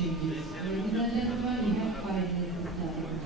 changes. Original we have 5 minutes of time.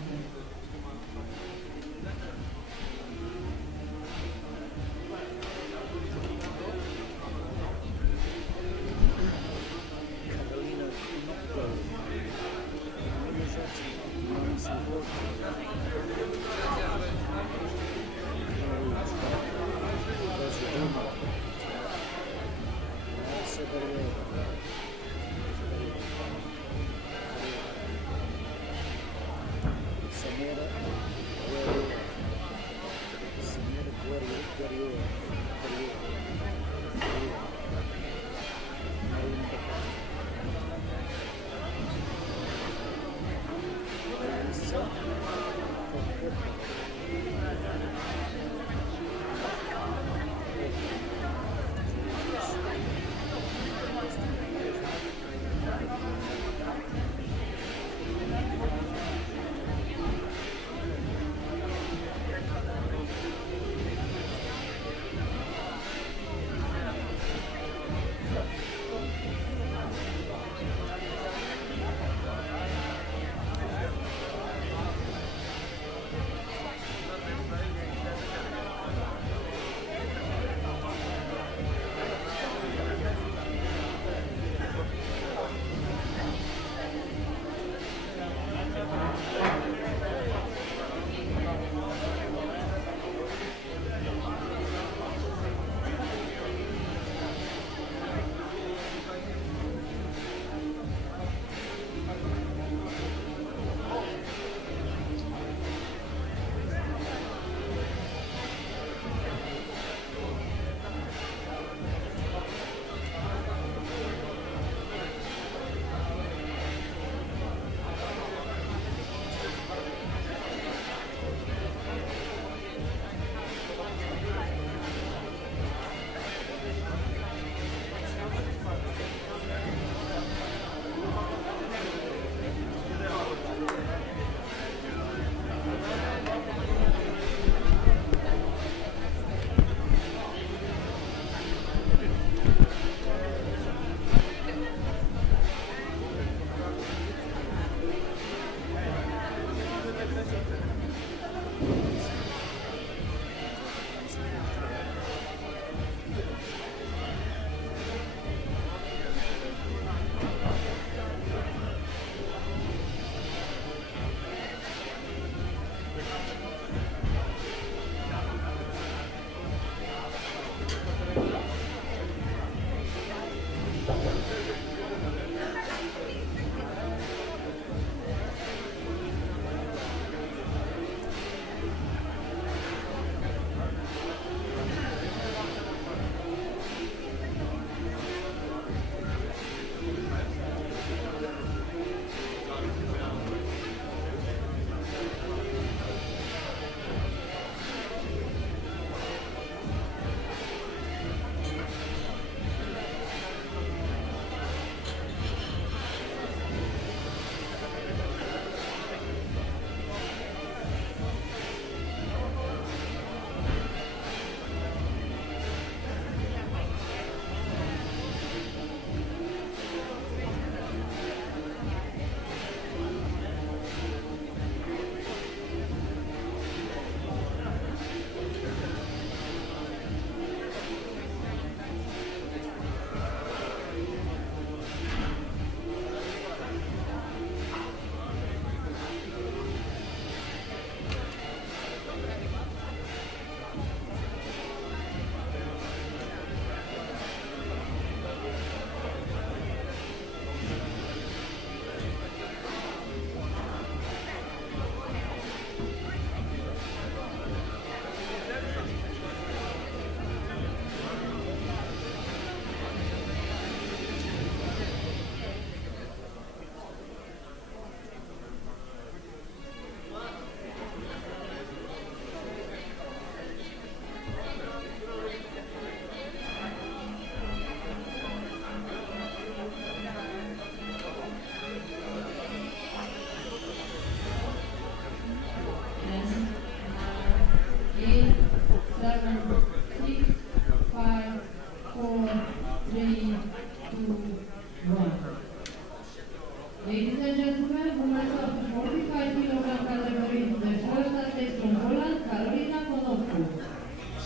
Ladies and gentlemen, women up to 45 kilogram category, the first athlete from Poland, Karolina Konopka.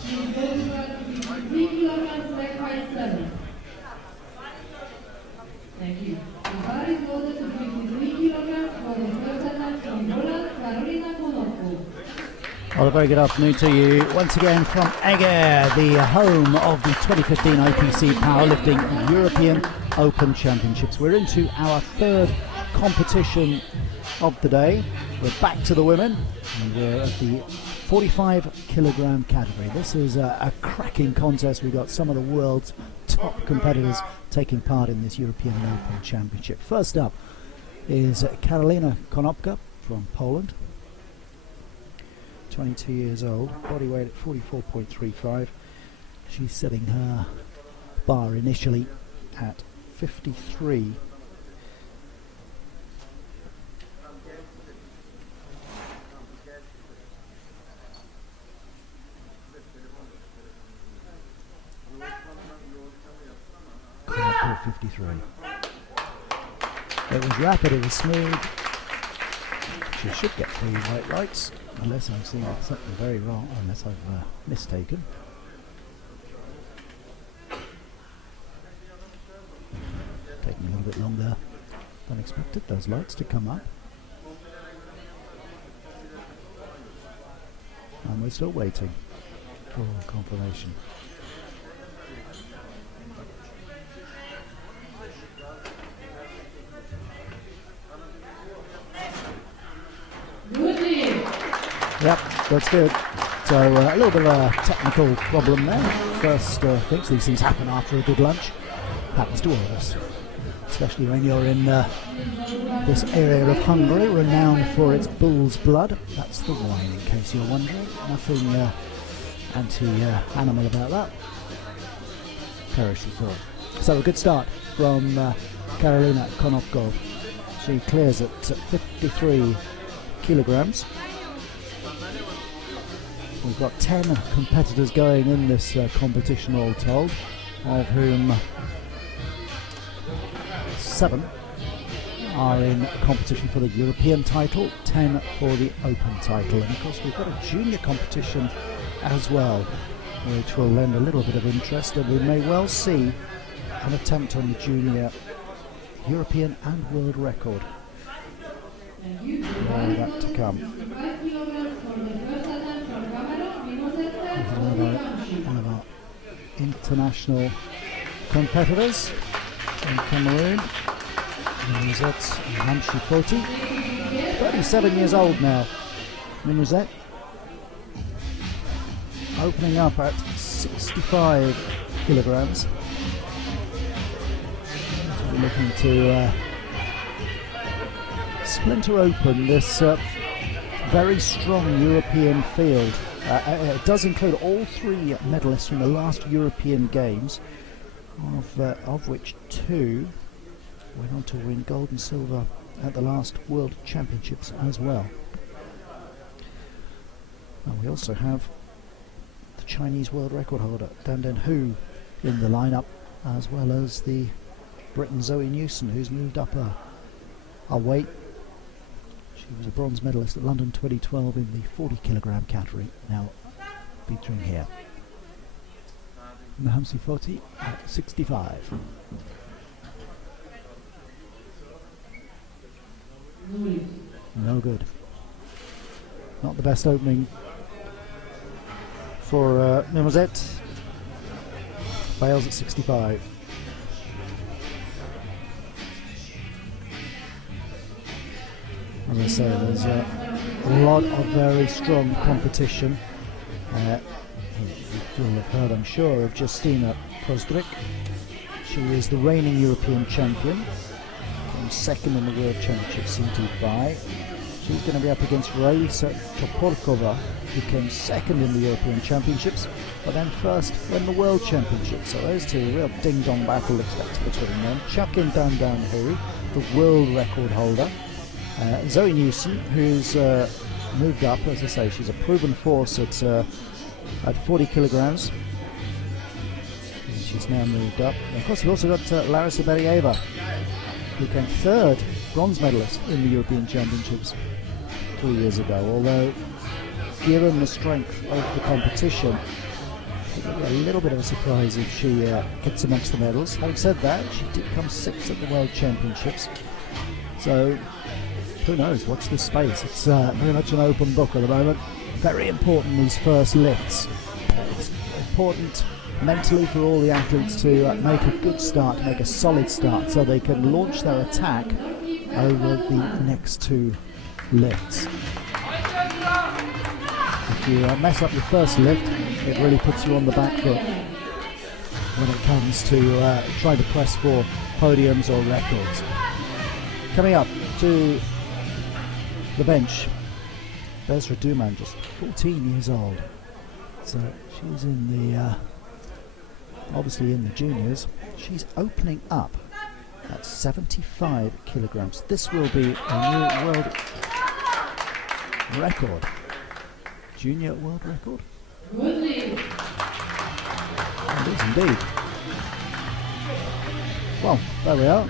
She is going at 53 kilograms leg height 7. Thank you. The bar is loaded to 53 kilograms for the first athlete from Poland, Karolina Konopka. Well, a very good afternoon to you once again from Eger, the home of the 2015 IPC Powerlifting European Open Championships. We're into our third competition of the day. We're back to the women, and we're at the 45 kilogram category. This is a cracking contest. We've got some of the world's top competitors taking part in this European Open Championship. First up is Karolina Konopka from Poland. 22 years old, body weight at 44.35. She's setting her bar initially at 53. Up to 53. It was rapid, it was smooth. She should get 3 white lights, unless I'm seeing something very wrong, unless I've mistaken. Taking a little bit longer than expected, those lights to come up. And we're still waiting for confirmation. Yep, that's good. So a little bit of a technical problem there. First things, these things happen after a good lunch. Happens to all of us, especially when you're in this area of Hungary, renowned for its bull's blood. That's the wine, in case you're wondering. Nothing anti-animal about that. Perishable thought. So a good start from Karolina Konopka. She clears at 53 kilograms. We've got 10 competitors going in this competition all told, of whom 7 are in competition for the European title, 10 for the Open title, and of course we've got a junior competition as well, which will lend a little bit of interest, and we may well see an attempt on the junior European and world record. More of that to come. One of our international competitors from Cameroon, Minuzet Hamshi-Foti, 37 years old now. Minuzet opening up at 65 kilograms. So we're looking to splinter open this very strong European field. It does include all 3 medalists from the last European Games, of which 2 went on to win gold and silver at the last World Championships as well. And we also have the Chinese world record holder Danden Hu in the lineup, as well as the Briton Zoe Newson, who's moved up a weight. She was a bronze medalist at London 2012 in the 40 kilogram category, now featuring here. Hamshi-Foti at 65. No good. Not the best opening for Mimosette. Fails at 65. As I say, there's a lot of very strong competition. You will have heard, I'm sure, of Justina Prozdrik. She is the reigning European champion, came second in the World Championships in Dubai. She's going to be up against Raisa Toporkova, who came second in the European Championships, but then first in the World Championships. So those two, a real ding-dong battle expected between them. Chucking Danden Hu, the world record holder. Zoe Newson, who's moved up, as I say, she's a proven force at 40 kilograms. And she's now moved up. And of course, we've also got Larisa Berieva, who came third bronze medalist in the European Championships 3 years ago, although given the strength of the competition, it would be a little bit of a surprise if she gets amongst the medals. Having said that, she did come 6th at the World Championships, so who knows, watch this space. It's very much an open book at the moment. Very important, these first lifts. It's important mentally for all the athletes to make a good start, to make a solid start, so they can launch their attack over the next 2 lifts. If you mess up your first lift, it really puts you on the back foot when it comes to trying to press for podiums or records. Coming up to the bench, Bezra Duman, just 14 years old. So she's in the, obviously in the juniors. She's opening up at 75 kilograms. This will be a new world record. Junior world record? It is indeed. Well, there we are.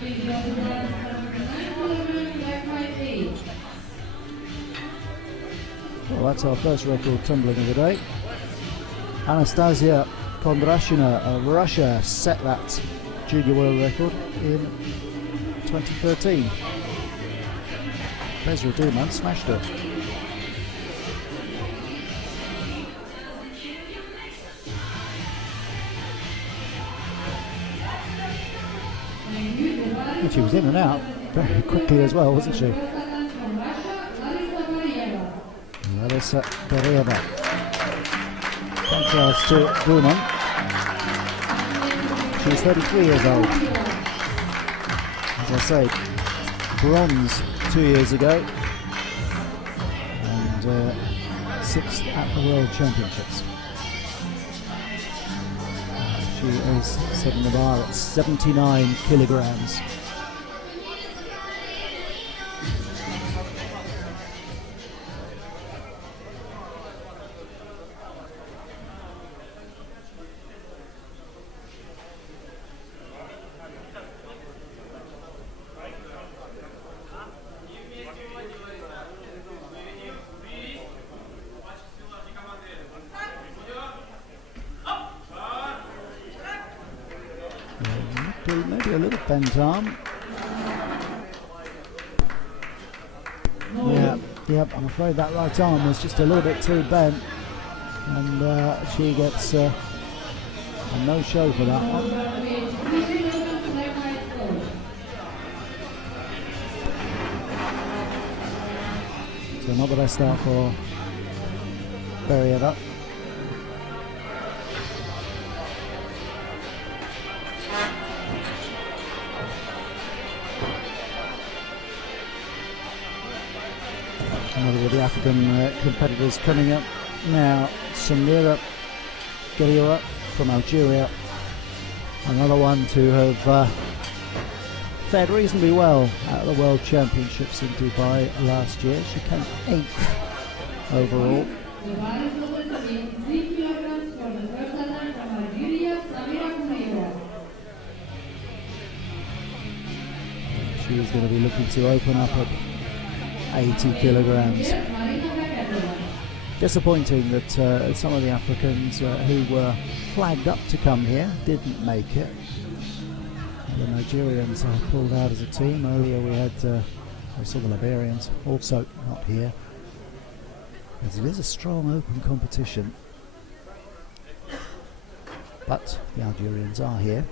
Well, that's our first record tumbling of the day. Anastasia Kondrashina of Russia set that junior world record in 2013. Bezra Duman smashed it. And she was in and out very quickly as well, wasn't she? Larisa Berieva. Contrast to Duman. She was 33 years old. As I say, bronze 2 years ago, and 6th at the World Championships. She is setting the bar at 79 kilograms. Maybe a little bent arm. Yep, I'm afraid that right arm was just a little bit too bent, and she gets a no-show for that one. So not the best start for Berieva. Another of the African competitors coming up now. Samira Geliwa from Algeria, another one to have fared reasonably well at the World Championships in Dubai last year. She came 8th overall. She is going to be looking to open up at 80 kilograms. Disappointing that some of the Africans who were flagged up to come here didn't make it. The Nigerians pulled out as a team. Earlier we had, I saw the Liberians also not here, as it is a strong open competition. But the Algerians are here.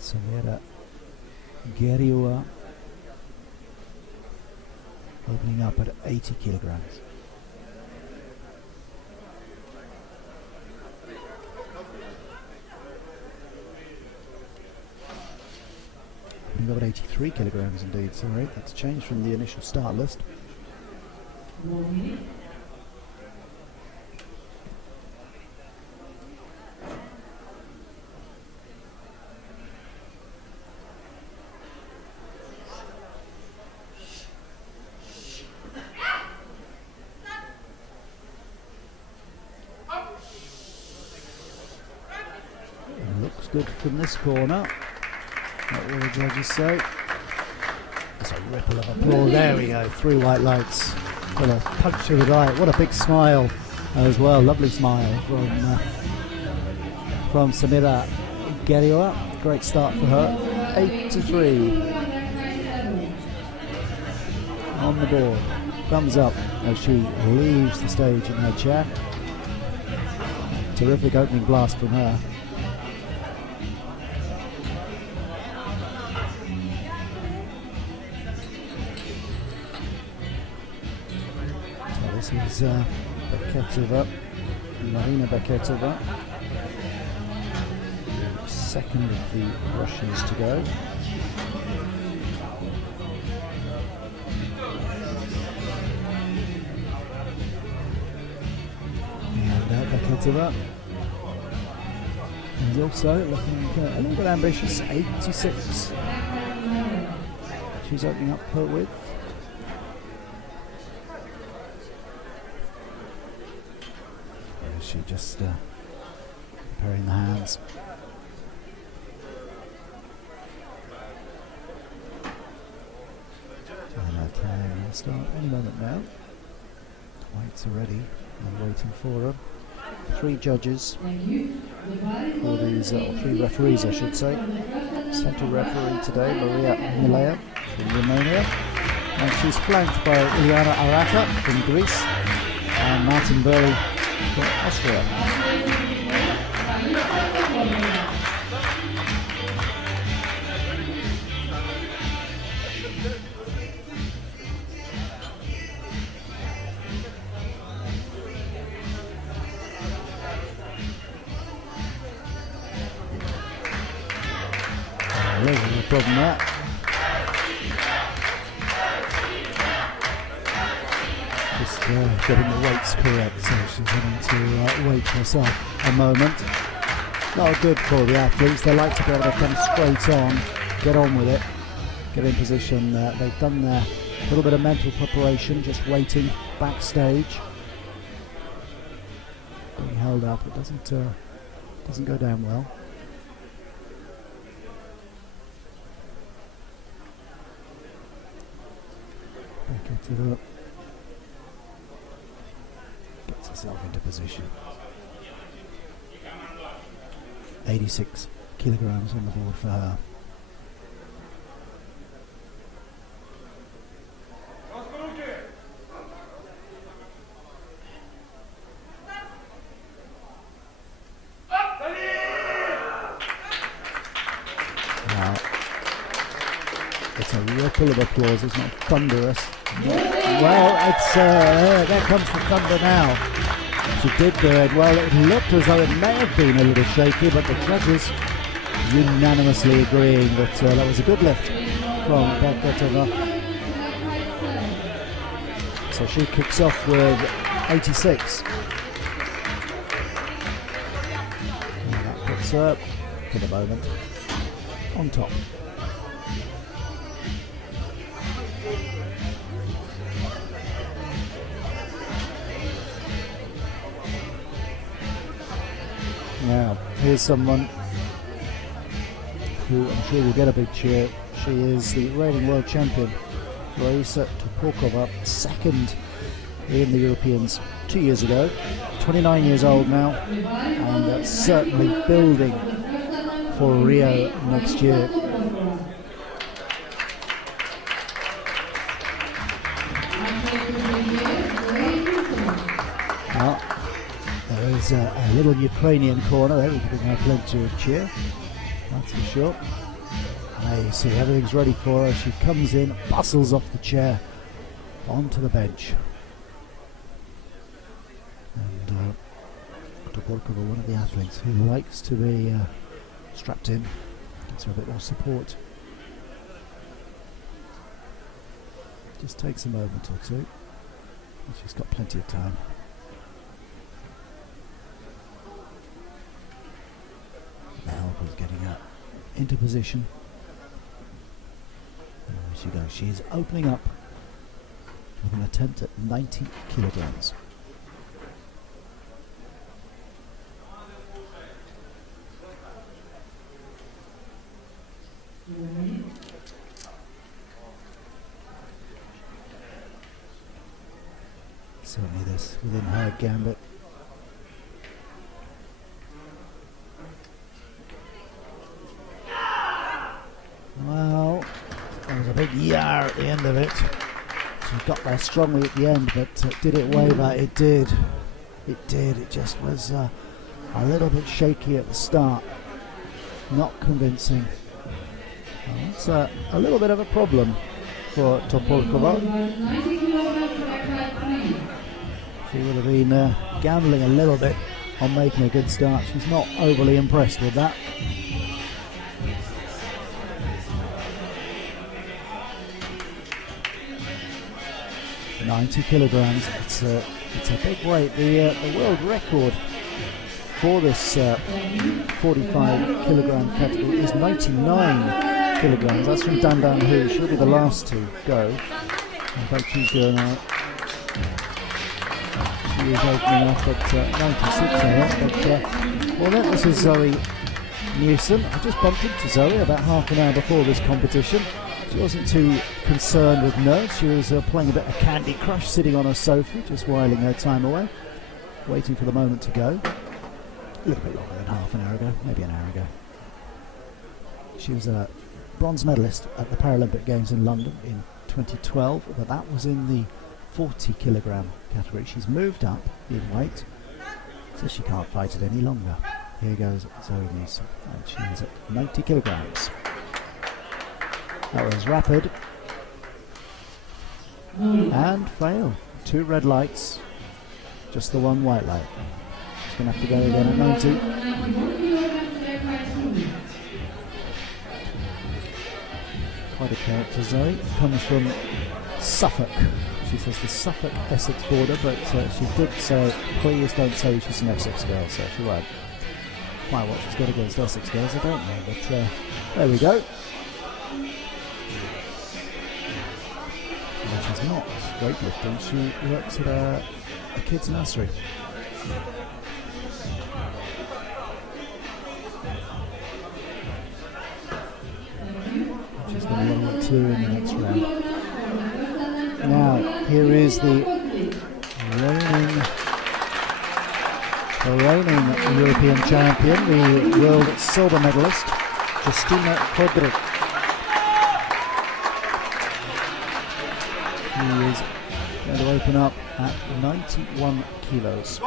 Samira Geriwa opening up at 80 kilograms. Opening up at 83 kilograms indeed, sorry, that's changed from the initial start list. Looks good from this corner. What will the judges say? There's a ripple of applause. There we go. 3 white lights. What a punch to the eye. What a big smile as well. Lovely smile from Samira Geriwa. Great start for her. 83 on the board. Thumbs up as she leaves the stage in her chair. Terrific opening blast from her. So this is Beketova, Marina Beketova. Second of the Russians to go. And Beketova is also looking a little bit ambitious. 86. She's opening up her width. She just preparing the hands. And our time will start any moment now. Weights are ready and waiting for them. 3 judges for these, 3 referees I should say. Central referee today, Maria Milea from Romania, and she's flanked by Ileana Arata from Greece and Martin Burley from Austria. No problem there. Just getting the weights correct, so she's having to wait herself a moment. Not good for the athletes. They like to be able to come straight on, get on with it, get in position. They've done their little bit of mental preparation, just waiting backstage. Being held up, it doesn't go down well. Gets herself into position. 86 kilograms on the board for her. Now, it's a ripple of applause, it's not thunderous. Well, it's there comes the thunder now. She did do it. Well, it looked as though it may have been a little shaky, but the judges unanimously agreeing that that was a good lift from Beketova. So she kicks off with 86. And that puts her, for the moment, on top. Now, here's someone who I'm sure will get a big cheer. She is the reigning world champion, Raisa Topolkova, second in the Europeans 2 years ago. 29 years old now, and certainly building for Rio next year. Well, there is a little Ukrainian corner there, we can have plenty of cheer, that's for sure. There you see, everything's ready for her. She comes in, bustles off the chair onto the bench. And Topolkova, one of the athletes who likes to be strapped in, gives her a bit more support. Just takes a moment or two, and she's got plenty of time. Now she's getting her into position. And there she goes. She is opening up with an attempt at 90 kilograms. certainly this within her gambit. Well, there was a big yar at the end of it. She got there strongly at the end, but did it waver? It did. It did. It just was a little bit shaky at the start. Not convincing. Well, it's a little bit of a problem for Topolkova. She would have been gambling a little bit on making a good start. She's not overly impressed with that. £90. It's a big weight. The world record for this 45 kilogram category is 99 kilograms. That's from Dandan Hu. She'll be the last to go. In fact, she's going out. She is opening up at 96, I think. But this is Zoe Newson. I just bumped into Zoe about half an hour before this competition. She wasn't too concerned with nerves. She was playing a bit of Candy Crush, sitting on her sofa, just whiling her time away, waiting for the moment to go. A little bit longer than half an hour ago, maybe an hour ago. She was a bronze medalist at the Paralympic Games in London in 2012, but that was in the 40 kilogram category. She's moved up in weight, so she can't fight it any longer. Here goes Zoe Newson, and she is at 90 kilograms. That was rapid and fail. 2 red lights, just the 1 white light. She's going to have to go again at 90. Quite a character, Zoe. Comes from Suffolk. She says the Suffolk-Essex border, but she did say, please don't say she's an Essex girl, so she won't. Quite what she's got against Essex girls, I don't know, but there we go. She's not weightlifting, she works at a kids' nursery. She's going to level at 2 in the next round. Now, here is the reigning European champion, the world silver medalist, Justina Kodryk. He is going to open up at 91 kilos.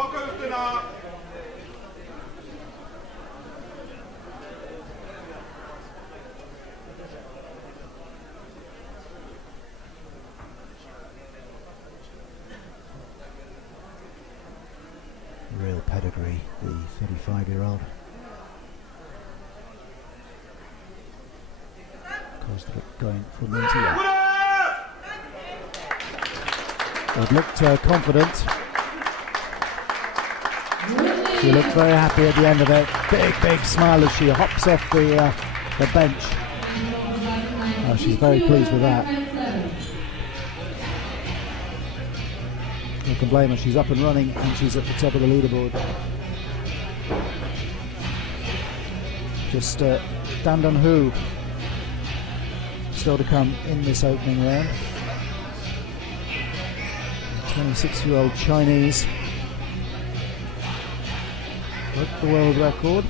Real pedigree, the 35-year-old. Going for 91. It looked confident. She looked very happy at the end of it. Big smile as she hops off the bench. Oh, she's very pleased with that. You can blame her. She's up and running, and she's at the top of the leaderboard. Just Dandan Hu still to come in this opening round. 26-year-old Chinese broke the world record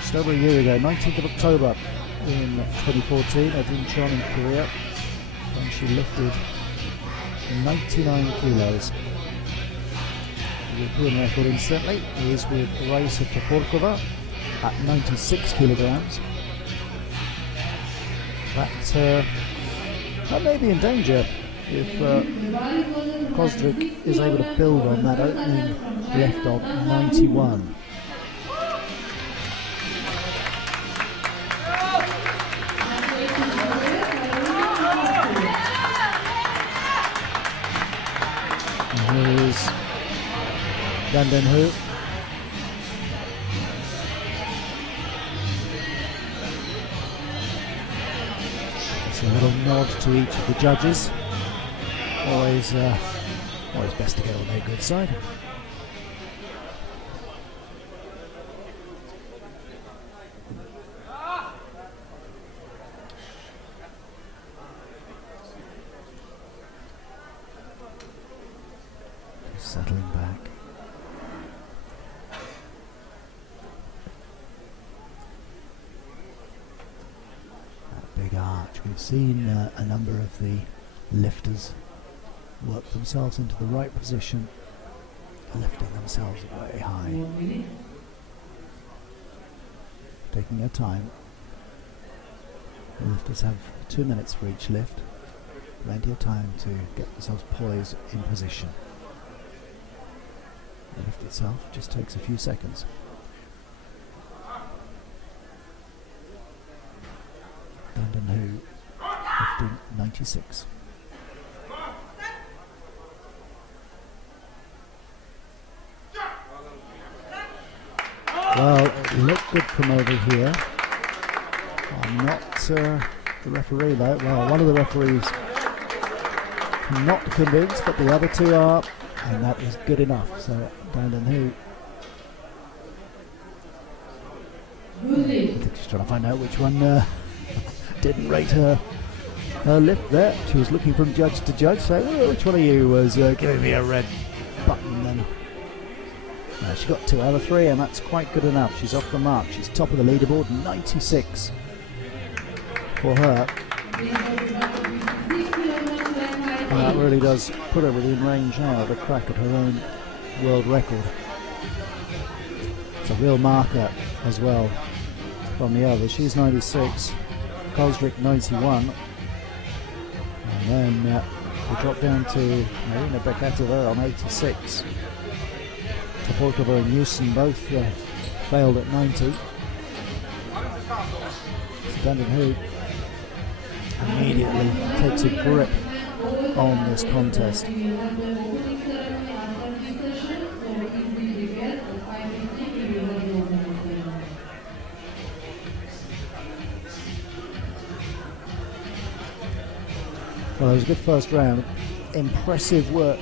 just over a year ago, 19th of October in 2014 at Incheon in Korea, when she lifted 99 kilos. The European record incidentally is with Raisa Topolkova at 96 kilograms. That may be in danger if Kodryk is able to build on that opening left of 91. And here is Dandan Hu. It's a little nod to each of the judges. Always best to get on their good side. settling back. That big arch. We've seen a number of the lifters work themselves into the right position, lifting themselves way high, taking their time. The lifters have 2 minutes for each lift, plenty of time to get themselves poised in position. The lift itself just takes a few seconds. Dandan Hu, lifting 96. Well, it looked good from over here. I'm not the referee though. Well, one of the referees not convinced, but the other two are, and that is good enough. So Dandan Hu, I think she's trying to find out which one didn't rate her lift there. She was looking from judge to judge, saying, well, which one of you was giving me a red button then? She got 2 out of 3, and that's quite good enough. She's off the mark. She's top of the leaderboard, 96 for her. And that really does put her within range now of a crack at her own world record. It's a real marker as well from the others. She's 96, Kozric 91, and then we drop down to Marina Bekatova on 86. Topolkova and Newson both failed at 90. So Dandan Hu immediately takes a grip on this contest. Well, it was a good first round. Impressive work,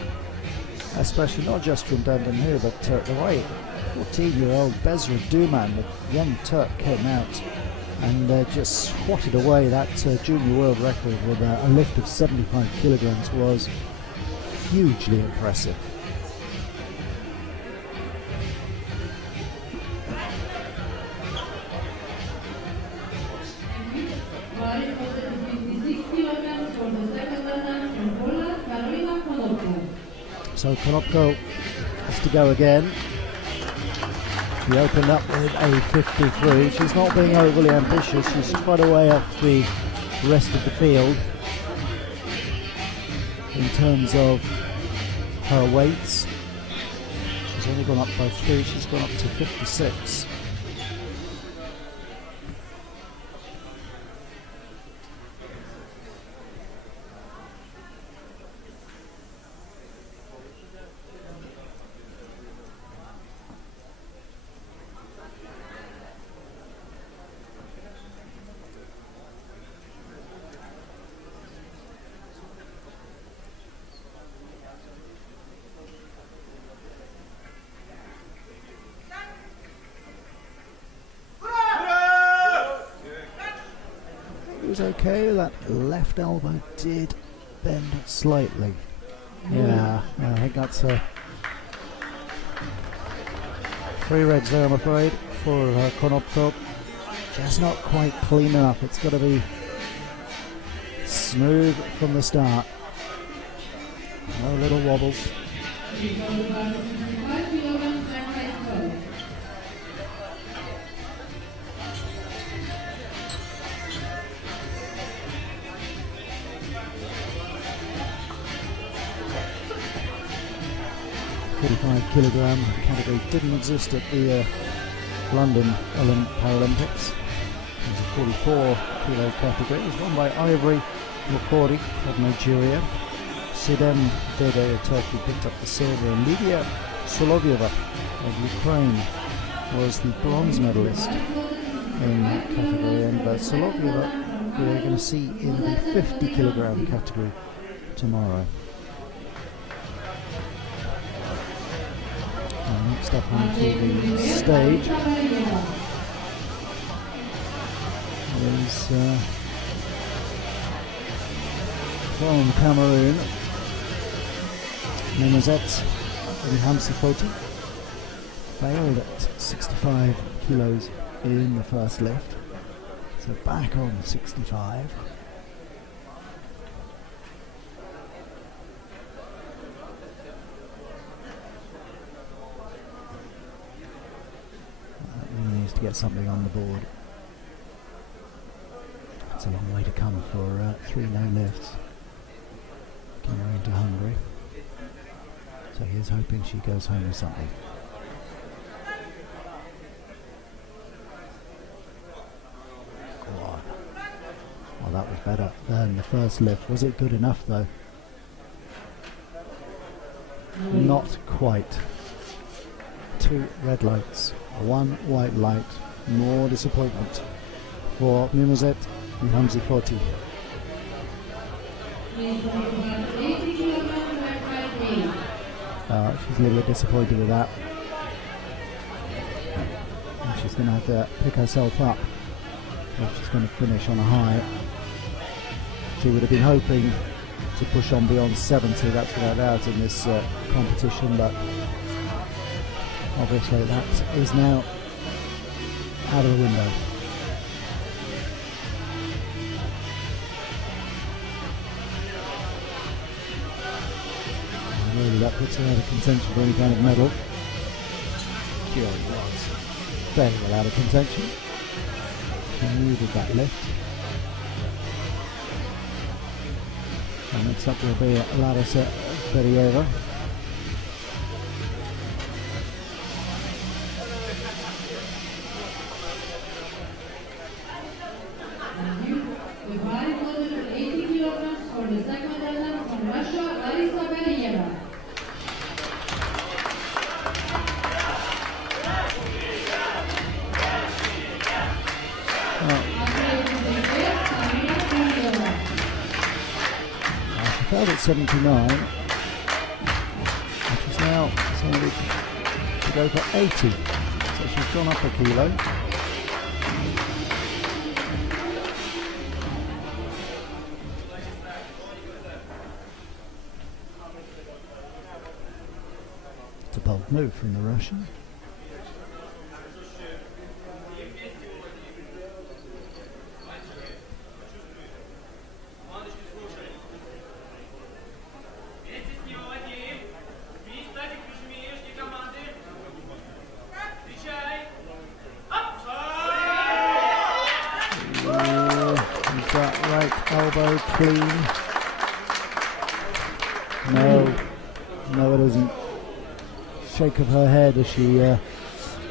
especially not just from Dandan Hu, but the way 14-year-old Bezra Duman, the young Turk, came out and just swatted away that junior world record with a lift of 75 kilograms was hugely impressive. So Konopko has to go again. She opened up with a 53. She's not being overly ambitious. She's quite a way off the rest of the field in terms of her weights. She's only gone up by 3. She's gone up to 56. Okay, that left elbow did bend slightly. Yeah, I think that's 3 reds there, I'm afraid, for Konopko. Just not quite clean enough. It's got to be smooth from the start. No little wobbles. 45 kilogram category didn't exist at the London Paralympics. It was a 44 kilo category. It was won by Ivory Laporti of Nigeria. Sidem Dede of Turkey picked up the silver, and Lydia Solovyeva of Ukraine was the bronze medalist in that category. And Solovyeva we're going to see in the 50 kilogram category tomorrow. Next up onto the stage is from Cameroon, Nemazet Hamsi Foti failed at 65 kilos in the first lift, so back on 65. Really needs to get something on the board. It's a long way to come for 3 no lifts. Getting her into Hungary. So he is hoping she goes home with something. God. Well, that was better than the first lift. Was it good enough though? Not quite. 2 red lights, 1 white light. More disappointment for Mimozet Hamsi Foti. She's a little bit disappointed with that. And she's going to have to pick herself up if she's going to finish on a high. She would have been hoping to push on beyond 70, that's without doubt, in this competition, but obviously that is now out of the window. Really, that puts her out of contention for any kind of medal. She already was fairly well out of contention. She needed that lift. And next up will be Larisa Berieva. The body loaded with 80 kilograms for the second attempt from Russia, Larisa Berieva. She failed at 79, and she's now decided to go for 80, so she's gone up a kilo. It's a bold move from the Russian. Elbow clean. No, it isn't. Shake of her head as she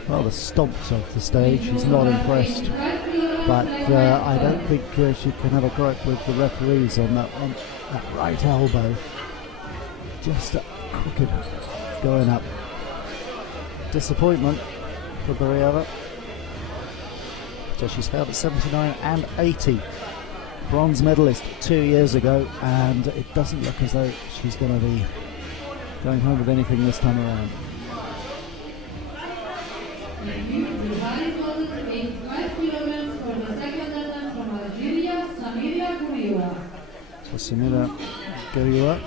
rather stomps off the stage. She's not impressed, but I don't think she can have a gripe with the referees on that one. That right elbow, just crooked, going up. Disappointment for Berieva. So she's failed at 79 and 80. Bronze medalist 2 years ago, and it doesn't look as though she's going to be going home with anything this time around. So Samira Guriwa.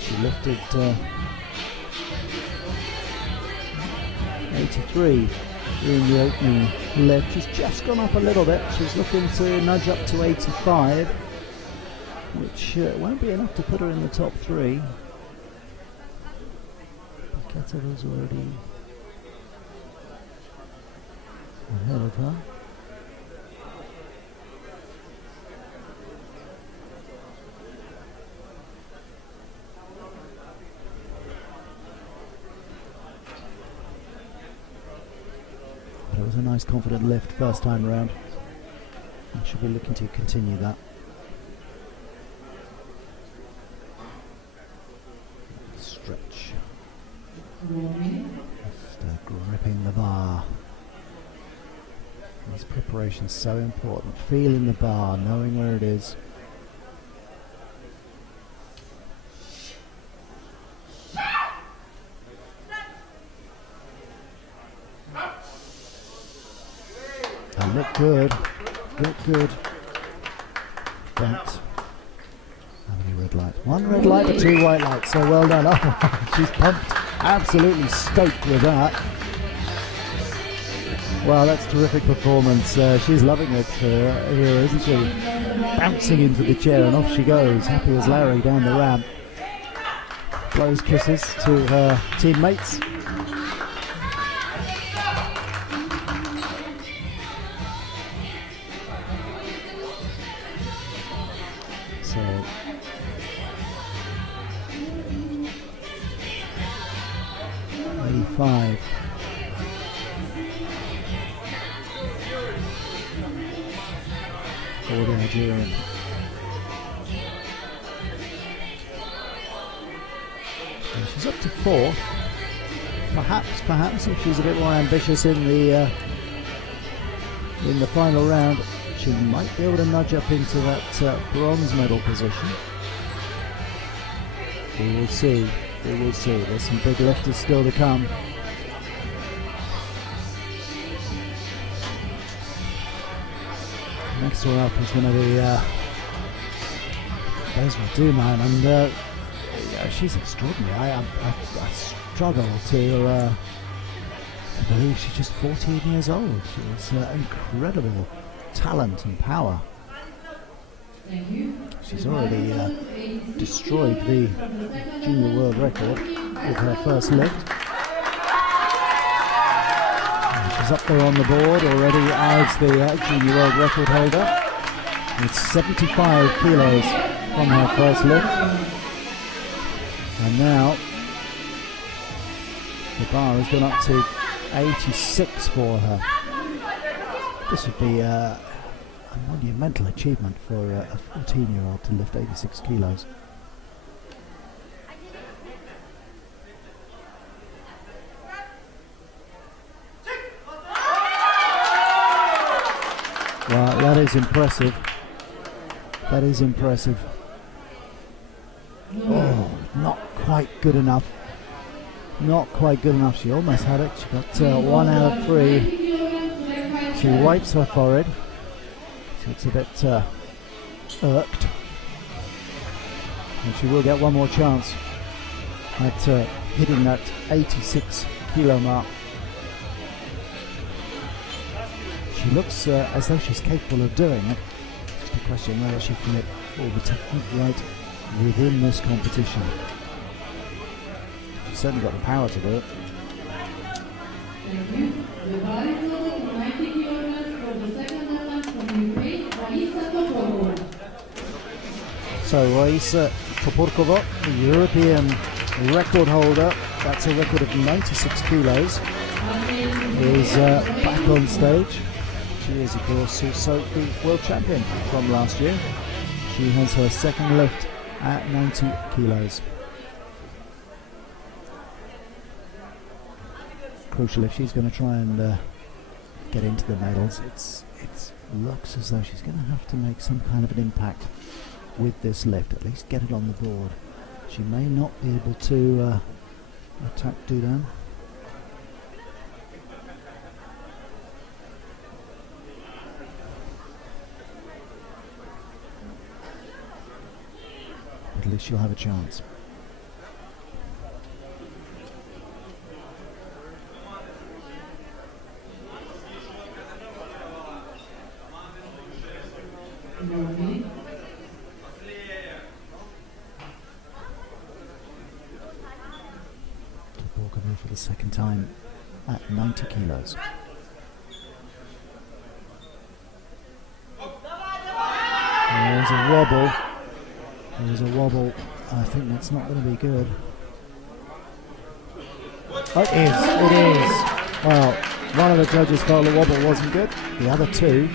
She lifted 83 in the opening lift. She's just gone up a little bit. She's looking to nudge up to 85, which won't be enough to put her in the top 3. Paketova's already ahead of her. But it was a nice confident lift first time around, and she'll be looking to continue that. Stretch. Just gripping the bar. This preparation's so important. Feeling the bar, knowing where it is. That looked good. good. But how many red lights? One red light but 2 white lights, so well done. Oh, she's pumped, absolutely stoked with that. Wow, that's terrific performance. She's loving it here, isn't she? Bouncing into the chair and off she goes, happy as Larry down the ramp. Blows kisses to her teammates. So 85. For the Nigerian. And she's up to 4. Perhaps if she's a bit more ambitious in the final round, she might be able to nudge up into that bronze medal position. We will see. There's some big lifters still to come. Next one up is going to be Bezra Duman, and yeah, she's extraordinary. I struggle to believe she's just 14 years old. She's incredible talent and power. She's already destroyed the junior world record with her first lift. She's up there on the board already as the junior world record holder. It's 75 kilos from her first lift. And now the bar has gone up to 86 for her. This would be a monumental achievement for a 14-year-old to lift 86 kilos. Wow, that is impressive. That is impressive. Oh, not quite good enough. Not quite good enough. She almost had it. She got 1 out of 3. She wipes her forehead. She looks a bit irked. And she will get one more chance at hitting that 86 kilo mark. She looks as though she's capable of doing it. Just a question whether she can get all the technique right within this competition. She's certainly got the power to do it. So Raisa Toporkova, the European record holder, that's a record of 96 kilos, is back on stage. She is, of course, also the world champion from last year. She has her second lift at 90 kilos. Crucial if she's going to try and get into the medals. It looks as though she's going to have to make some kind of an impact with this lift, at least get it on the board. She may not be able to attack Dudan. At least she'll have a chance. For the second time at 90 kilos. There's a wobble. There's a wobble. I think that's not going to be good. Oh, it is. It is. Well, one of the judges felt the wobble wasn't good. The other two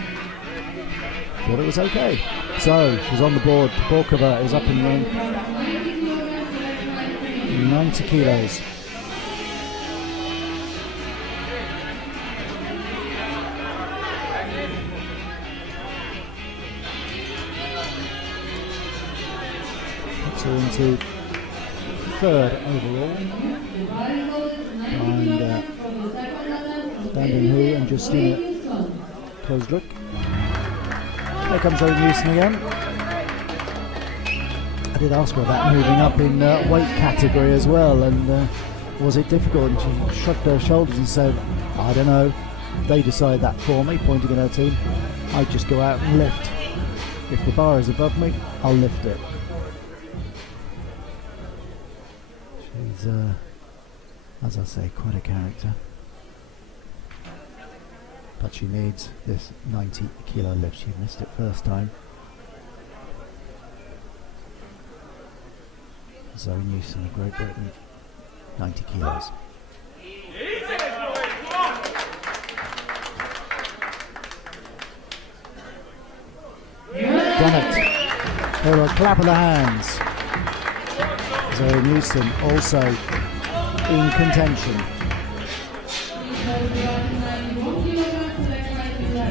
thought it was okay. So she's on the board. Borkova is up in the ring. 90 kilos. Into third overall, and Dandin Hu and Justina Kozluk. Here comes Eger again. I did ask her about moving up in weight category as well, and was it difficult? And she shrugged her shoulders and said, I don't know. They decide that for me, pointing at her team. I just go out and lift. If the bar is above me, I'll lift it. She's, as I say, quite a character. But she needs this 90 kilo lift. She missed it first time. Zoe Newson of Great Britain, 90 kilos. Done it. There, a clap of the hands. Zoe Newson also in contention.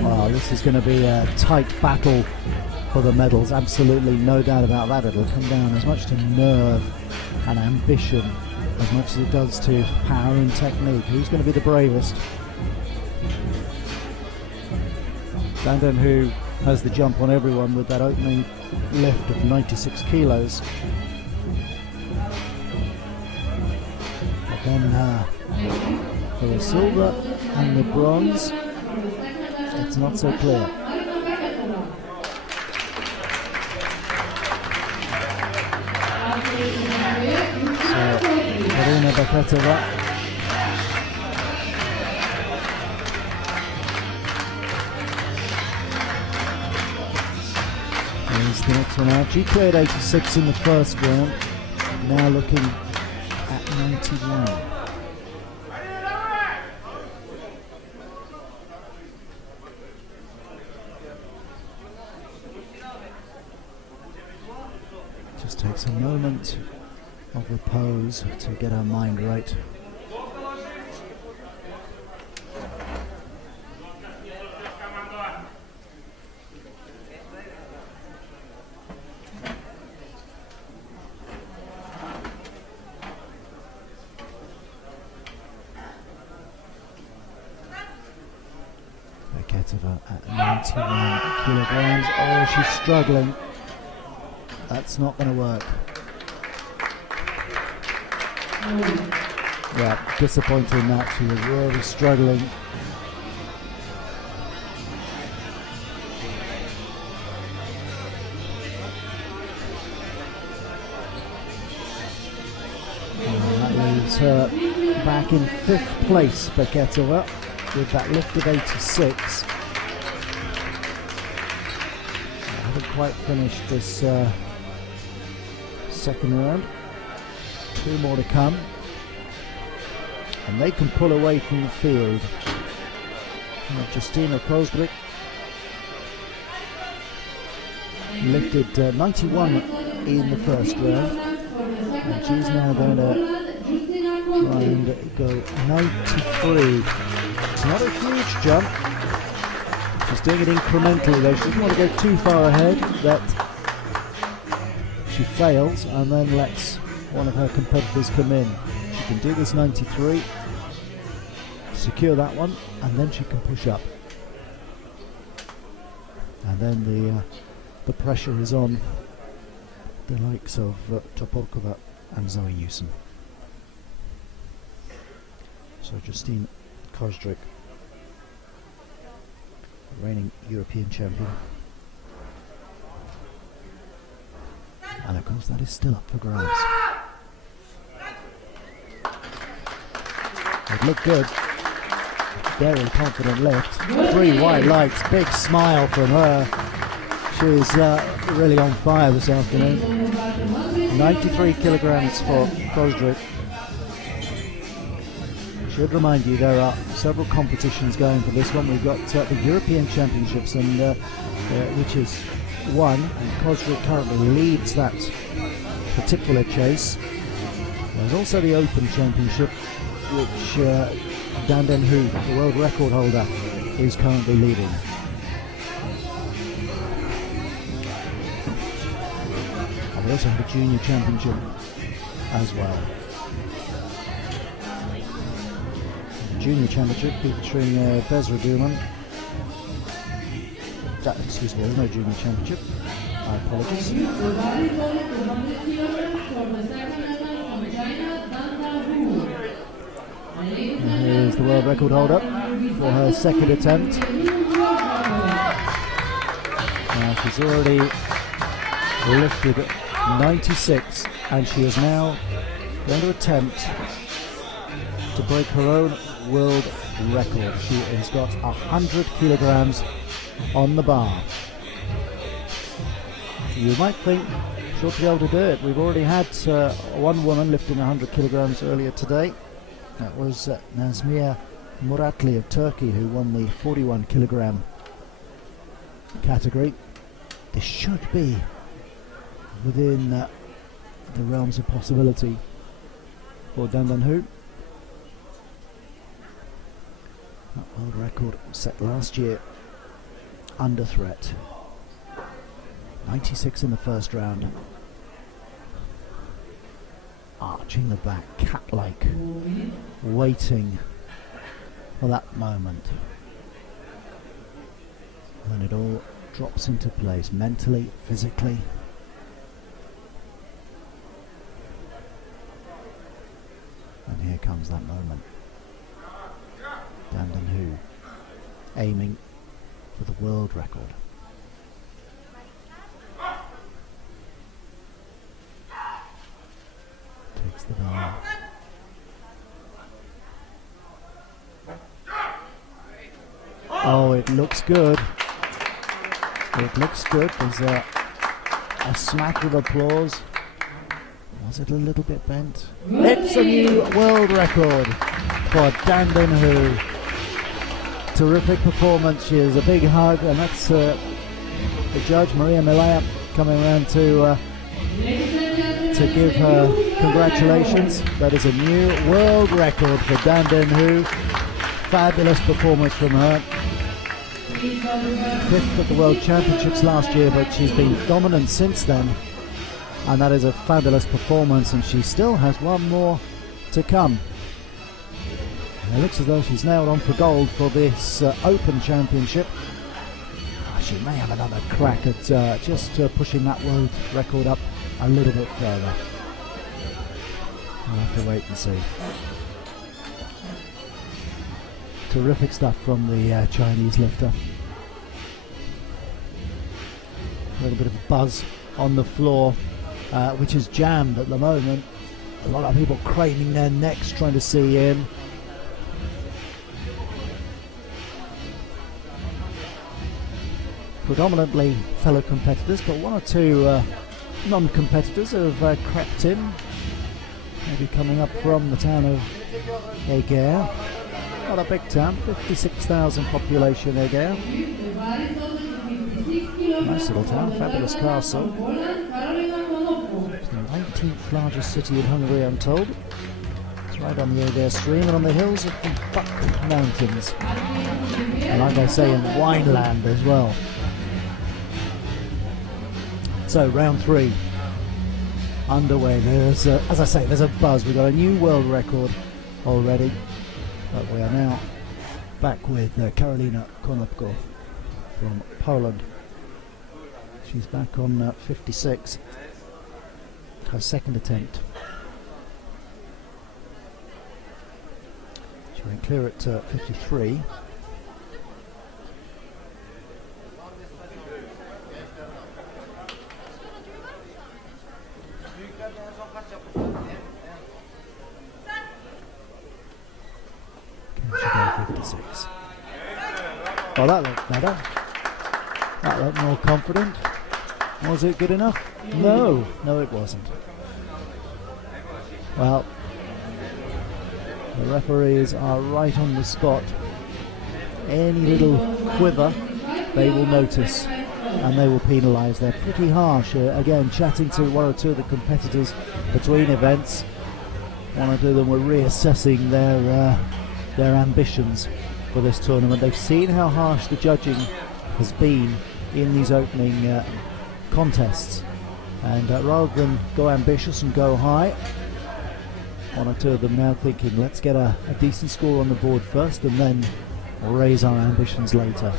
Wow, this is going to be a tight battle for the medals, absolutely no doubt about that. It'll come down as much to nerve and ambition as much as it does to power and technique. Who's going to be the bravest? Dandan, who has the jump on everyone with that opening lift of 96 kilos. But then for the silver and the bronze, it's not so clear. So, Marina Baketova is the next one out. She cleared 86 in the first round, now looking at 91. Just takes a moment of repose to get her mind right. Baketova at 91 kilograms. Oh, she's struggling. That's not going to work. Yeah, disappointing that. She was really struggling. And that leaves her back in 5th place, Baketova, with that lift of 86. I haven't quite finished this second round. 2 more to come, and they can pull away from the field. Justina Kozdrick lifted 91 in the first round, and she's now going to try and go 93. It's not a huge jump. She's doing it incrementally though. She doesn't want to go too far ahead that she fails and then lets one of her competitors come in. She can do this 93, secure that one, and then she can push up. And then the pressure is on the likes of Topolkova and Zoe Newson. So Justine Kozdrick, reigning European champion. And of course that is still up for grabs. It looked good. Very confident lift. 3 white lights. Big smile from her. She's really on fire this afternoon. 93 kilograms for Kozdrick. Should remind you there are several competitions going for this one. We've got the European Championships, and which is one, and Kozdrick currently leads that particular chase. There's also the Open Championship, which Dandan Hu, the world record holder, is currently leading. And we also have a Junior Championship as well. The Junior Championship featuring Bezra Duman excuse me, there's no junior championship. My apologies. The body goes to 100 kilograms for the second medal from China, Dan Hu. And here's the world record holder for her second attempt. Now she's already lifted 96, and she is now going to attempt to break her own world record. She has got 100 kilograms on the bar. You might think she'll be able to do it. We've already had one woman lifting 100 kilograms earlier today. That was Nazmiye Muratli of Turkey, who won the 41 kilogram category. This should be within the realms of possibility for Dan Hu. That world record set last year under threat. 96 in the first round. Arching the back, cat-like, waiting for that moment. And it all drops into place, mentally, physically. And here comes that moment. Dan Hu aiming for the world record. Takes the bar. Oh, it looks good. It looks good. There's a smack of applause. Was it a little bit bent? It's a new world record for Dan Hu. Terrific performance. She is a big hug, and that's the judge, Maria Milaya, coming around to give her congratulations. That is a new world record for Dan Hu. Fabulous performance from her. 5th at the World Championships last year, but she's been dominant since then. And that is a fabulous performance, and she still has one more to come. And it looks as though she's nailed on for gold for this Open Championship. She may have another crack at just pushing that world record up a little bit further. We'll have to wait and see. Terrific stuff from the Chinese lifter. A little bit of a buzz on the floor, which is jammed at the moment. A lot of people craning their necks trying to see in. Predominantly fellow competitors, but one or two non-competitors have crept in. Maybe coming up from the town of Eger. Not a big town, 56,000 population Eger. Nice little town, fabulous castle. It's the 19th largest city in Hungary, I'm told. It's right on the Eger stream and on the hills of the Buck Mountains. And like I say, in wineland as well. So round 3 underway. There's as I say, there's a buzz. We've got a new world record already, but we are now back with Karolina Konopko from Poland. She's back on 56, her second attempt. She went clear at 53. Well, that looked better. That looked more confident. Was it good enough? No, it wasn't. Well, the referees are right on the spot. Any little quiver they will notice and they will penalise. They're pretty harsh. Again, chatting to one or two of the competitors between events, one or two of them were reassessing their ambitions for this tournament. They've seen how harsh the judging has been in these opening contests, and rather than go ambitious and go high, one or two of them now thinking, let's get a decent score on the board first and then raise our ambitions later.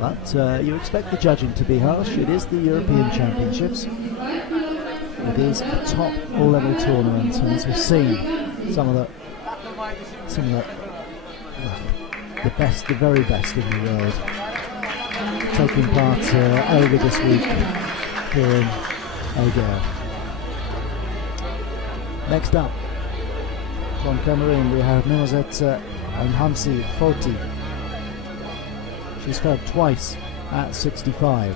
But you expect the judging to be harsh. It is the European Championships. It is a top level tournament, and as we've seen, some of the best, the very best in the world taking part Eger this week here in Eger. Next up, from Cameroon, we have Mimosette Hamsi Foti. She's failed twice at 65.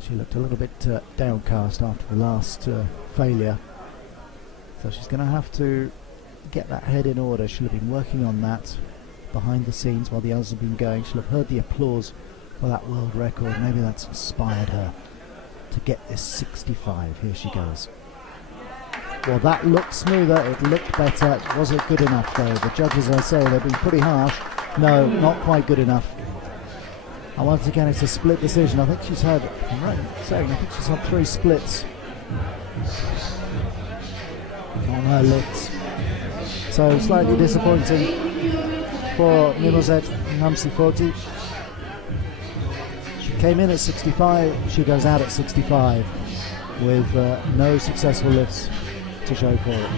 She looked a little bit downcast after the last failure, so she's going to have to get that head in order. She'll have been working on that behind the scenes while the others have been going. She'll have heard the applause for that world record. Maybe that's inspired her to get this 65. Here she goes. Well, that looked smoother, it looked better. Was it good enough though? The judges, I say, they've been pretty harsh. No, not quite good enough. And once again, it's a split decision. I think she's had, I'm right saying, I think she's had 3 splits on her lips. So slightly disappointing for Mimosette Hamsi Foti. She came in at 65, she goes out at 65 with no successful lifts to show for it.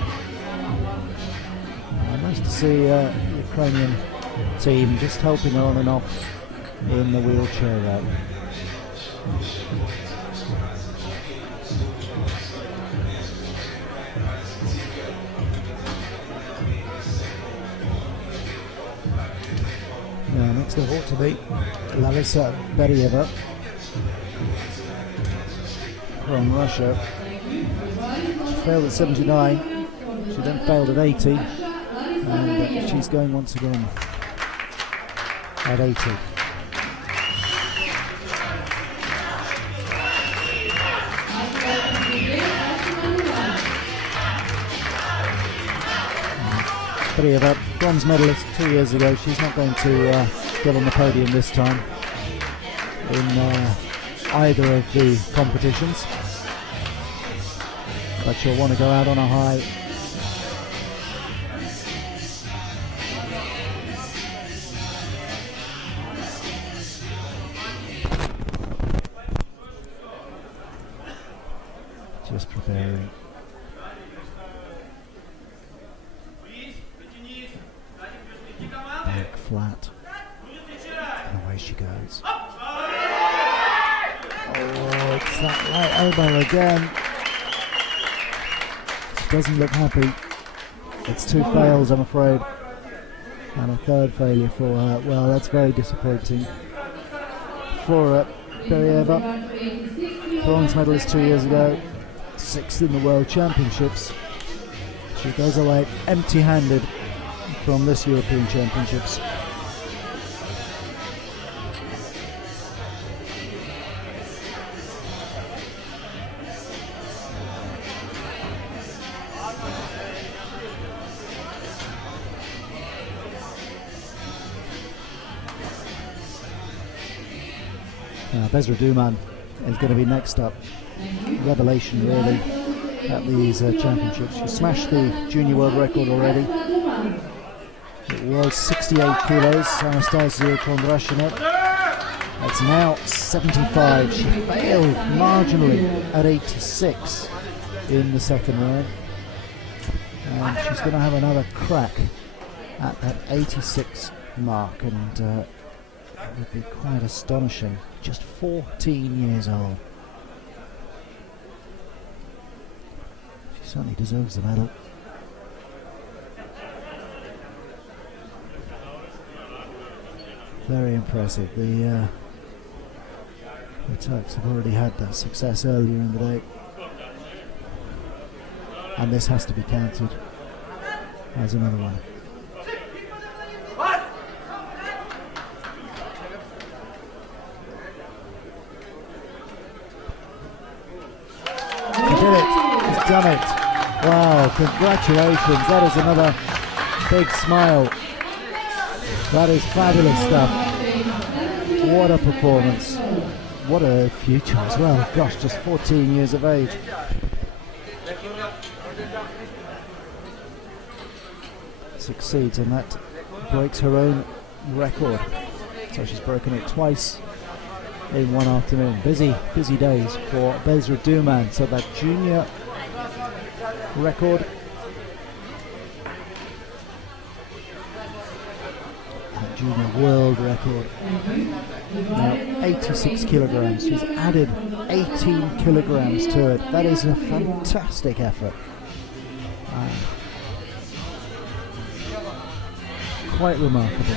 Nice to see the Ukrainian team just helping her on and off in the wheelchair route. Now next up ought to be Larissa Beryeva from Russia. She failed at 79, she then failed at 80, and she's going once again at 80. Beryeva, bronze medalist 2 years ago. She's not going to get on the podium this time in either of the competitions, but she'll want to go out on a high. Just preparing. Back flat. And away she goes. Oh, it's that right elbow again. She doesn't look happy. It's 2 fails, I'm afraid. And a 3rd failure for her. Well, that's very disappointing for Beryeva. Bronze medalist 2 years ago. 6th in the World Championships. She goes away empty-handed from this European Championships. Now Bezra Duman is going to be next up. Revelation really at these championships. She smashed the junior world record already. It was 68 kilos, Anastasia Kondrashina. It's now 75. She failed marginally at 86 in the 2nd round. And she's going to have another crack at that 86 mark, and it would be quite astonishing. Just 14 years old. She certainly deserves the medal. Very impressive. The Turks have already had that success earlier in the day, and this has to be counted as another one. She did it. She's done it. Wow, congratulations. That is another big smile. That is fabulous stuff. What a performance. What a future as well. Gosh, just 14 years of age. succeeds, and that breaks her own record. So she's broken it twice in one afternoon. Busy days for Besra Duman. So that junior record, that junior world record, now 86 kilograms. She's added 18 kilograms to it. That is a fantastic effort. Quite remarkable.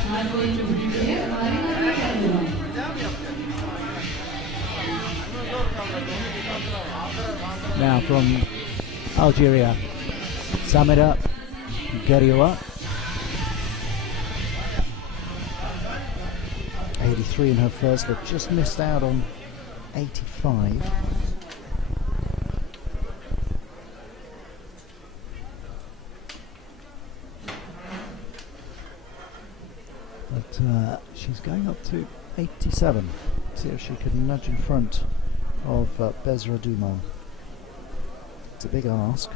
Now from Algeria, Samira Gariwa, 83 in her first lift, just missed out on 85. But she's going up to 87. See if she can nudge in front of Besra Duman. It's a big ask.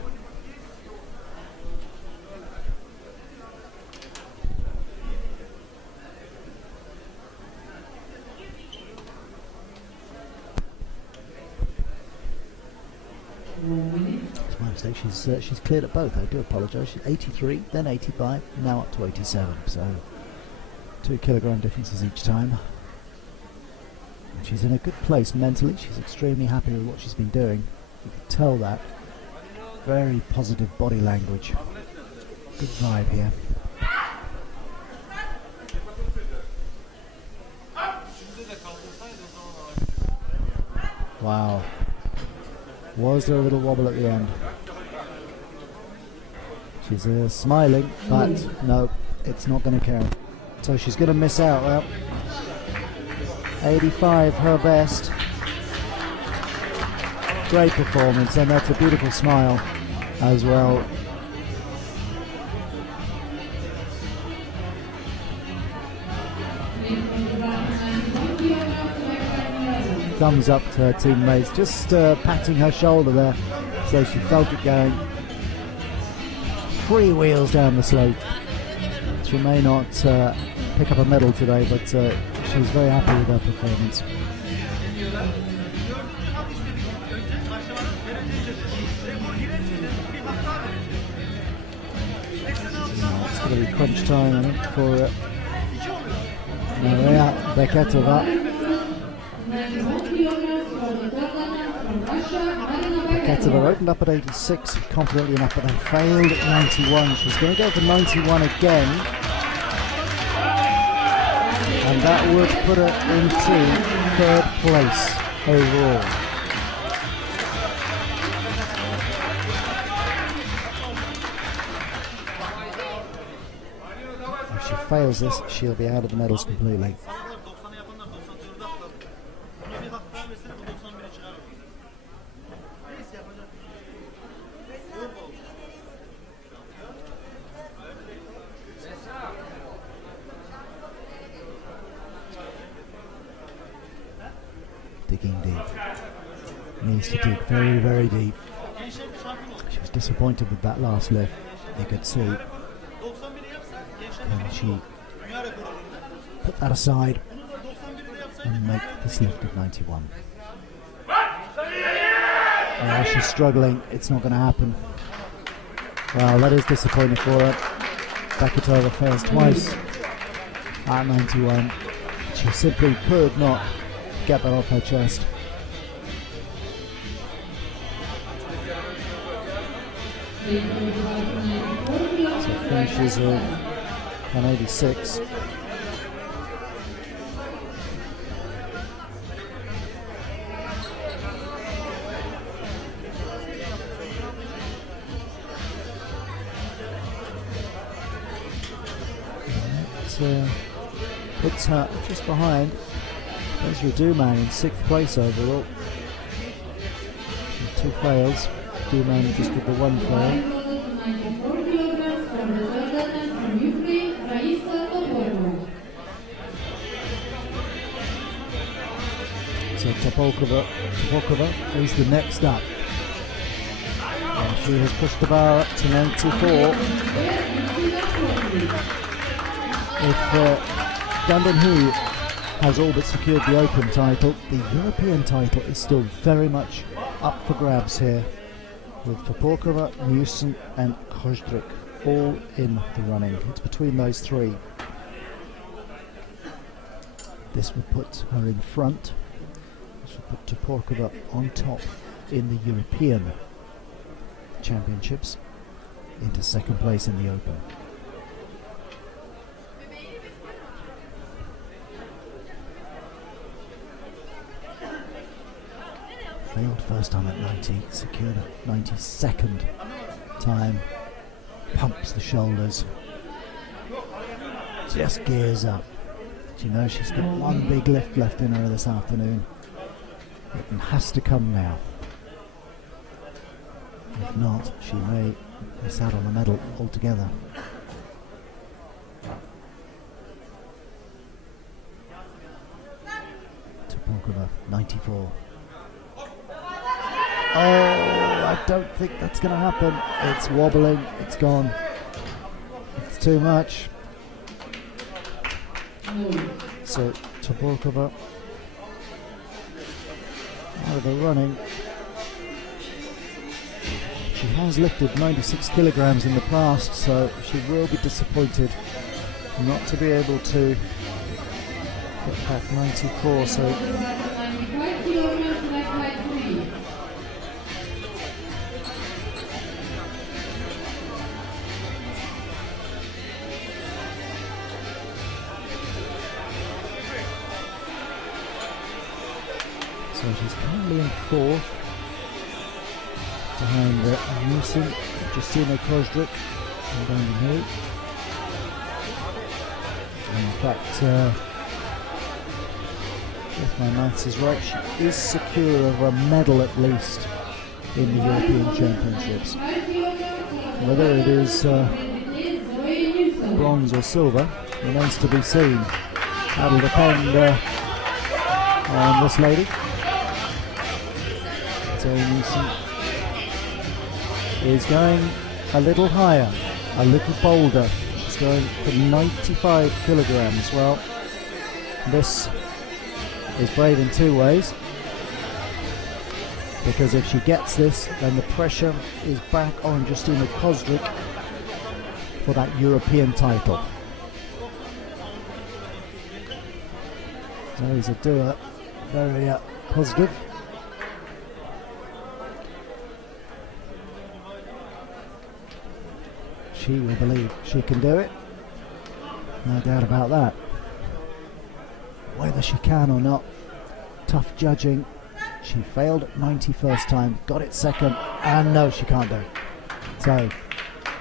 It's my mistake. She's cleared at both. I do apologise. She's 83, then 85, now up to 87. So 2 kilogram differences each time. And she's in a good place mentally. She's extremely happy with what she's been doing. You can tell that. Very positive body language. Good vibe here. Wow. Was there a little wobble at the end? She's smiling, but no, it's not going to count. So she's going to miss out. Well, 85, her best. Great performance, and that's a beautiful smile as well. Thumbs up to her teammates, just patting her shoulder there, so she felt it going. 3 wheels down the slope. She may not pick up a medal today, but she's very happy with her performance. It's going to be crunch time, I think, for Maria Beketova. Beketova opened up at 86, confidently enough, but then failed at 91. She's going to go for 91 again, and that would put her into 3rd place overall. If she fails this, she'll be out of the medals completely. Digging deep. Needs to dig very, very deep. She was disappointed with that last lift, you could see. Can she put that aside and make this lift of 91? Oh, she's struggling. It's not going to happen. Well, that is disappointing for her. Beketova fails twice at 91. She simply could not get that off her chest. So finishes on 86. Puts her just behind Besra Duman in 6th place overall. 2 fails. Duman just did the 1 fail. So Topolkova is the next up. And she has pushed the bar up to 94. Gundon Hu has all but secured the Open title, the European title is still very much up for grabs here, with Toporkova, Newson and Kozdrik all in the running. It's between those three. This would put her in front. This would put Toporkova on top in the European Championships, into second place in the Open. Failed first time at 90, secured a 92nd time, pumps the shoulders, just gears up. She knows she's got one big lift left in her this afternoon. It has to come now. If not, she may miss out on the medal altogether. Toporkova, 94. Oh, I don't think that's going to happen. It's wobbling, it's gone. It's too much. So Toporkova out of the running. She has lifted 96 kilograms in the past, so she will be disappointed not to be able to get back 94. So she's currently in fourth, behind Newson, Justina Kozdrik, and Gundon Hu. In fact, if my maths is right, she is secure of a medal at least in the European Championships. Whether it is bronze or silver remains to be seen. That'll depend on this lady. Newson is going a little higher, a little bolder. She's going for 95 kilograms. Well, this is brave in two ways, because if she gets this, then the pressure is back on Justina Kozdrik for that European title. Zoe's a doer, very positive. She will believe she can do it, no doubt about that. Whether she can or not, tough judging. She failed at 90 first time, got it second, and no, she can't do it. So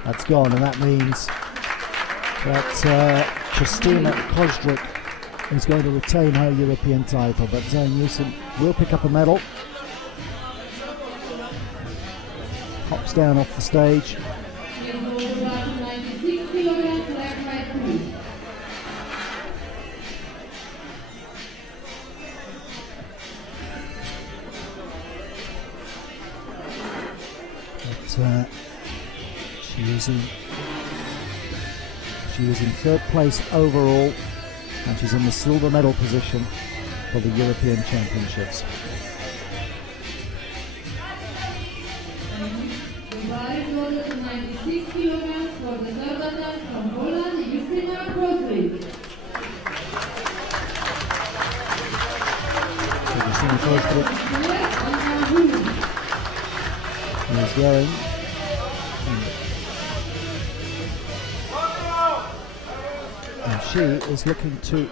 that's gone, and that means that Justina Kozdrik is going to retain her European title, but Zoe Newson will pick up a medal. Hops down off the stage. She was in third place overall, and she's in the silver medal position for the European Championships. Is going. And she is looking to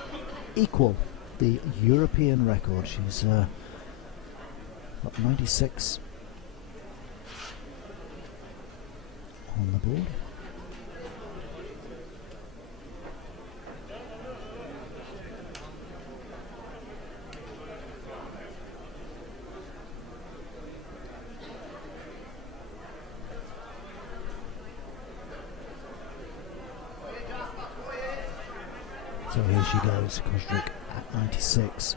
equal the European record. She's got 96 on the board. So here she goes, Kozdrik at 96.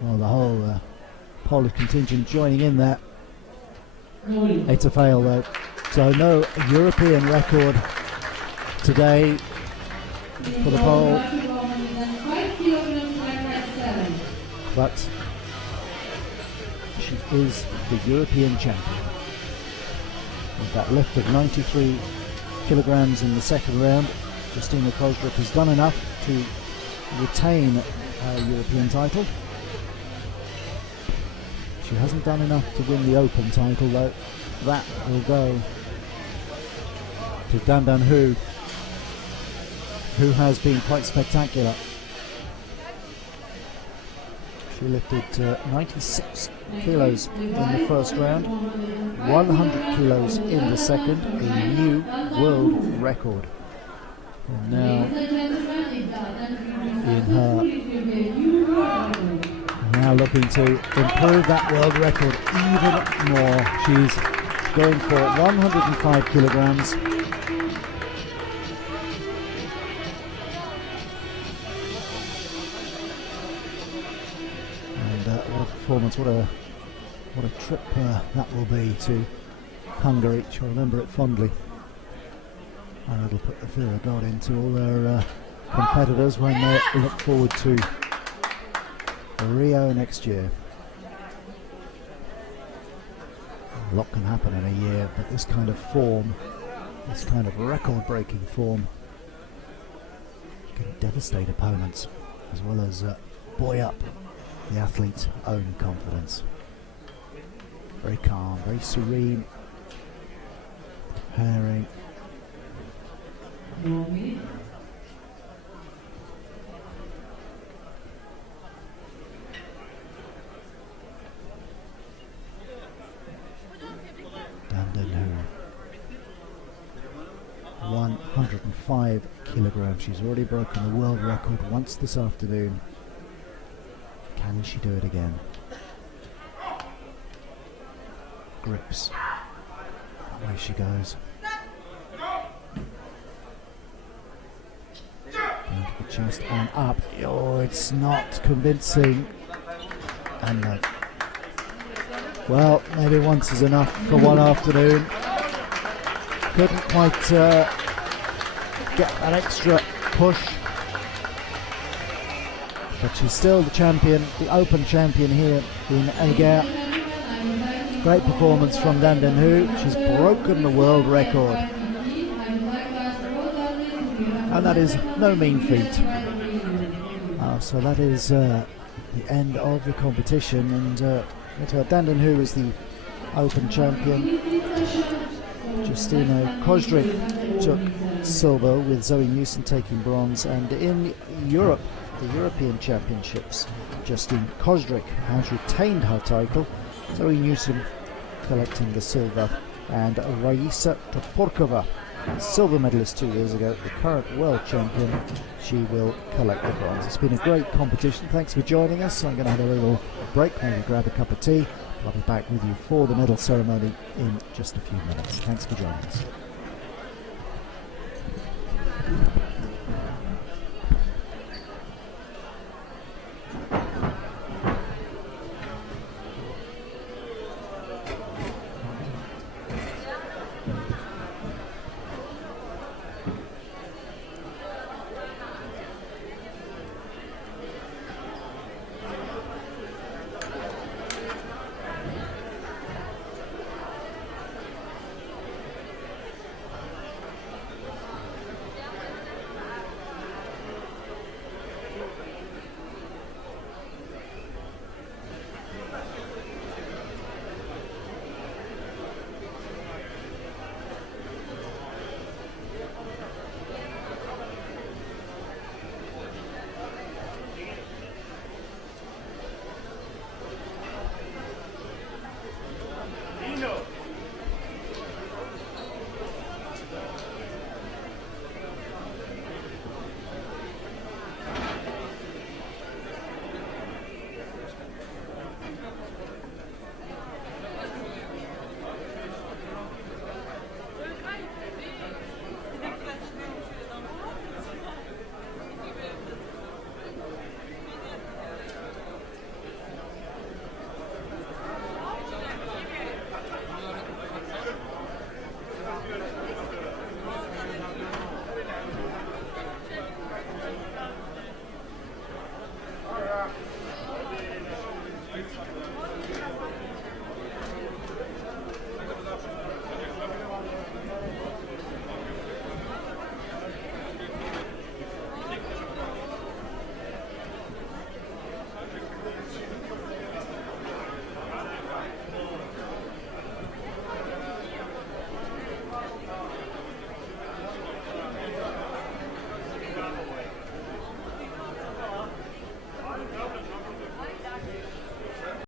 Well, the whole Polish contingent joining in there. It's a fail though. So no European record today for the pole. But she is the European champion. With that lift of 93 kilograms in the second round, Justyna Kozdruk has done enough to retain her European title. She hasn't done enough to win the Open title though. That will go to Dandan Hu, who has been quite spectacular. She lifted 96 kilos in the first round, 100 kilos in the second, a new world record. And now looking to improve that world record even more. She's going for 105 kilograms. What a performance, what a trip that will be to Hungary. She'll remember it fondly, and it'll put the fear of God into all their competitors when they look forward to Rio next year. A lot can happen in a year, but this kind of form, this kind of record-breaking form, can devastate opponents as well as buoy up the athlete's own confidence. Very calm, very serene, preparing. Dandan Hu, 105 kilograms. She's already broken the world record once this afternoon. Can she do it again? Grips. Away she goes. Down to the chest and up. Oh, it's not convincing. And no. Well, maybe once is enough for one afternoon. Couldn't quite get that extra push. But she's still the champion, the Open champion here in Eger. Great performance from Dandan Hu. She's broken the world record. And that is no mean feat. So that is the end of the competition. And Dandan Hu is the Open champion. Justyna Kozdruk took silver, with Zoe Newson taking bronze. And in Europe, the European Championships, Justyna Kozdruk has retained her title. Zoe Newson collecting the silver, and Raisa Toporkova, silver medalist 2 years ago, the current world champion, she will collect the bronze. It's been a great competition. Thanks for joining us. I'm going to have a little break, maybe grab a cup of tea. I'll be back with you for the medal ceremony in just a few minutes. Thanks for joining us.